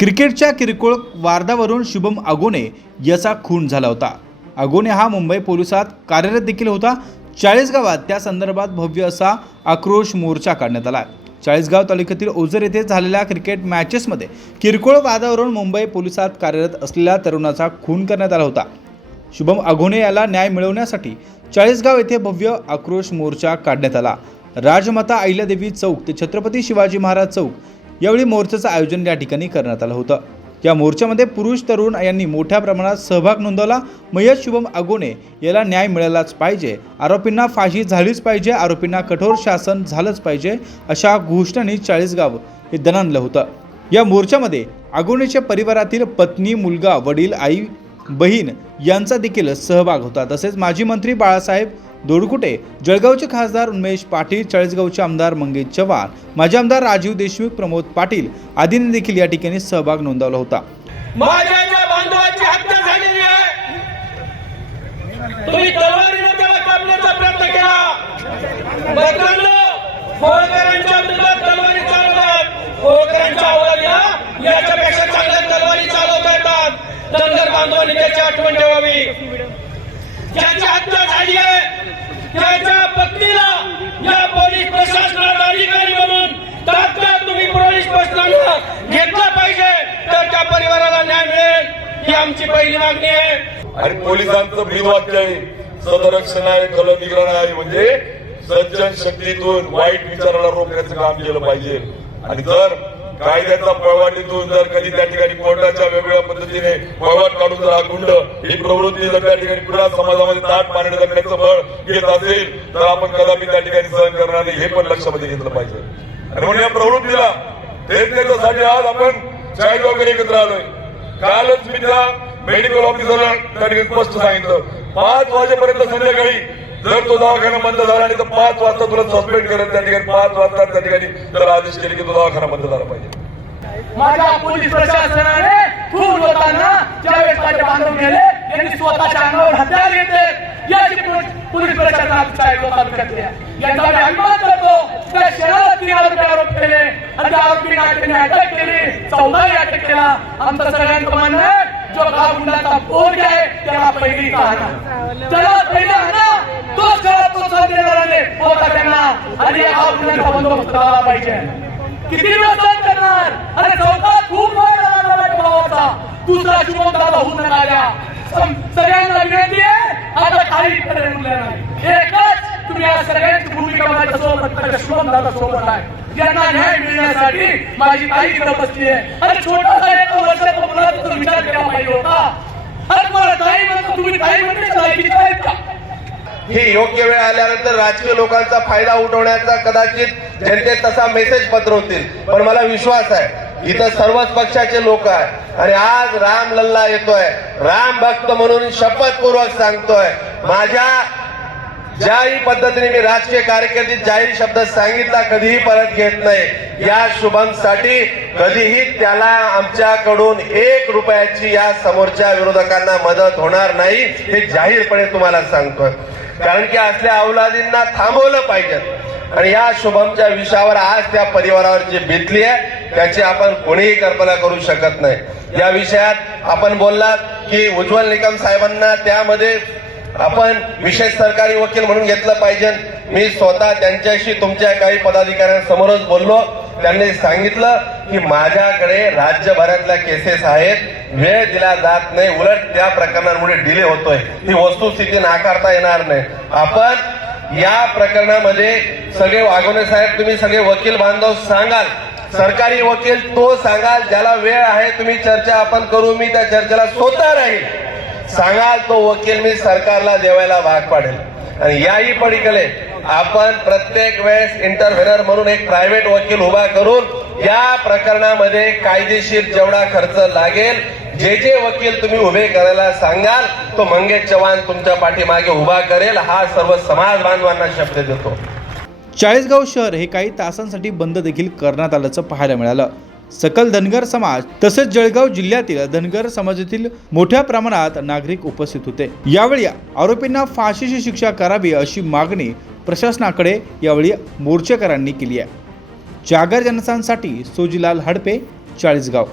क्रिकेटच्या किरकोळ वारदावरून शुभम अगोने याचा खून झाला होता. अगोने हा मुंबई पोलिसात कार्यरत देखील होता. चाळीसगावात त्या संदर्भात भव्य असा आक्रोश मोर्चा काढण्यात आला. चाळीसगाव तालुक्यातील ओझर येथे झालेल्या क्रिकेट मॅचेसमध्ये किरकोळ वादावरून मुंबई पोलिसात कार्यरत असलेल्या तरुणाचा खून करण्यात आला होता. शुभम अघोने याला न्याय मिळवण्यासाठी चाळीसगाव येथे भव्य आक्रोश मोर्चा काढण्यात आला. राजमाता अहिल्यादेवी चौक ते छत्रपती शिवाजी महाराज चौक यावेळी मोर्चाचं आयोजन या ठिकाणी करण्यात आलं होतं. या मोर्चामध्ये पुरुष तरुण यांनी मोठ्या प्रमाणात सहभाग नोंदवला. मयत शुभम अगोने याला न्याय मिळालाच पाहिजे. आरोपींना फाशी झालीच पाहिजे. आरोपींना कठोर शासन झालंच पाहिजे अशा घोषणांनी चाळीसगाव हे दणाणलं होतं. या मोर्चामध्ये आगोनेच्या परिवारातील पत्नी मुलगा वडील आई बहीण यांचा देखील सहभाग होता. तसेच माजी मंत्री बाळासाहेब दोडकुटे जळगावचे खासदार उन्मेश पाटील चाळीसगावचे आमदार मंगेश चव्हाण माजी आमदार राजीव देशमुख प्रमोद पाटील आदींनी देखील या ठिकाणी सहभाग नोंदवला होता. तलवारी याच्यापेक्षा चांगल्या तलवारी चालवता येतात. बांधवांनी त्याची आठवण ठेवावी. ज्याची हत्या झाली आहे त्याच्या पत्नीला या पोलीस प्रशासनात अधिकारी म्हणून तात्काळ तुम्ही पोलीस प्रशासनाला घेतला पाहिजे तर त्या परिवाराला न्याय मिळेल ही आमची पहिली मागणी आहे. आणि पोलिसांचं ब्रीदवाक्य आहे सदरक्षण आहे खलनिग्रहण आहे म्हणजे सज्जन शक्तीतून वाईट विचाराला रोखण्याचं काम केलं पाहिजे. आणि जर कायद्याचा पळवाटीतून जर कधी त्या ठिकाणी कोर्टाच्या वेगवेगळ्या पद्धतीने पळवाट काढून जर हा गुंड ही प्रवृत्ती जर त्या ठिकाणी पुन्हा समाजामध्ये ताट पाणी करण्याचं बळ घेत असेल तर आपण कदापि त्या ठिकाणी सहन करणार नाही हे पण लक्षामध्ये घेतलं पाहिजे. आणि म्हणून या प्रवृत्तीला तेच त्याच्यासाठी आज आपण चाळीसगावकडे एकत्र आलोय. कालच मी त्या मेडिकल ऑफिसरला त्या ठिकाणी स्पष्ट सांगितलं. पाच वाजेपर्यंत संध्याकाळी जर तो दवाखाना बंद झाला आणि तर पाच वाजता तुला सस्पेंड करेल त्या ठिकाणी पाच वाजता त्या ठिकाणी जर आदेश केले की तो दवाखाना बंद झाला पाहिजे. माझ्या पोलीस प्रशासनाने खून होताना ज्यावेळेस माझे बांधव गेले त्यांनी स्वतःच्या अंगावर हत्यार घेतले. याची पोलीस- पोलीस प्रशासनात तालुक्यातल्या यांचा मी अभिमान करतो. त्या शहरात तीन आरोपी आरोप केले. आणि त्या आरोपी त्यांनी अटक केली. चौदाही अटक केला. आमचा सगळ्यांचं म्हणणं आहे जो गावगुंडाचा पोरग आहे त्याला पहिली कहाणा. त्याला पहिली आणा तो शहरात तो सर देणाराने होता त्यांना आणि या गावगुंडाचा बंदोबस्त झाला पाहिजे. किती दिवस करणार? अरे चौकात खूप भावाचा. दुसरा शुभम दादा होऊन आल्या सगळ्यांना विनंती आहे आता काही एकच तुम्ही या सगळ्यांची भूमिका माझ्या सोबत शुभम दादा सोबत आहे. यांना न्याय मिळण्यासाठी माझी ताई इकडे बसली आहे. अरे छोटासा एक वर्षाचा मुलाचा विचार केला पाहिजे होता. अरे मला काही म्हणतो तुम्ही काही म्हणते लायकीचे आहेत का? ही योग्य वेळ आल्यानंतर राजकीय लोकांचा फायदा उठवण्याचा कदाचित जनतेत तसा मेसेज पत्रवतील पण मला विश्वास आहे इथं सर्वच पक्षाचे लोक आहे आणि आज राम लल्ला येतोय. राम भक्त म्हणून शपथपूर्वक सांगतोय माझ्या ज्याही पद्धतीने मी राजकीय कारकिर्दीत जाहीर शब्द सांगितला कधीही परत घेत नाही. या शुभमसाठी कधीही त्याला आमच्याकडून एक रुपयाची या समोरच्या विरोधकांना मदत होणार नाही हे जाहीरपणे तुम्हाला सांगतोय. कारण की असल्या अवलादींना थांबवलं पाहिजे. आणि या शुभमच्या विषयावर आज त्या परिवारावर जी बेतली आहे त्याची आपण कोणीही कल्पना करू शकत नाही. या विषयात आपण बोललात की उज्ज्वल निकम साहेबांना त्यामध्ये आपण विशेष सरकारी वकील म्हणून घेतलं पाहिजे. मी स्वतः त्यांच्याशी तुमच्या काही पदाधिकाऱ्यांसमोरच बोललो. त्यांनी सांगितलं की माझ्याकडे राज्यभरातल्या केसेस आहेत. वेळ दिला जात नाही. उलट त्या प्रकरणांमुळे डिले होतोय. ही वस्तुस्थिती नाकारता येणार नाही. आपण या प्रकरणामध्ये सगळे वागवणे साहेब तुम्ही सगळे वकील बांधव सांगाल. सरकारी वकील तो सांगाल ज्याला वेळ आहे तुम्ही चर्चा आपण करू. मी त्या चर्चेला स्वतः राहील. सांगाल तो वकील मी सरकारला देवायला भाग पाडेल. आणि याही पलीकडे आपण प्रत्येक वेळेस इंटरव्हेनर म्हणून एक प्रायव्हेट वकील उभा करून या प्रकरणामध्ये कायदेशीर जेवढा खर्च लागेल जे जे वकील तुम्ही उभे करायला सांगाल तो मंगेश चव्हाण तुमच्या पाठीमागे उभा करेल हा सर्व समाज बांधवांना शब्द देतो. चाळीसगाव शहर हे काही तासांसाठी बंद देखील करण्यात आल्याचं पाहायला मिळालं. सकल धनगर समाज तसेच जळगाव जिल्ह्यातील धनगर समाजातील मोठ्या प्रमाणात नागरिक उपस्थित होते. यावेळी आरोपींना फाशीची शिक्षा करावी अशी मागणी प्रशासनाकडे यावेळी मोर्चेकरांनी केली आहे. जागर जनसांसाठी सोजीलाल हडपे चाळीसगाव.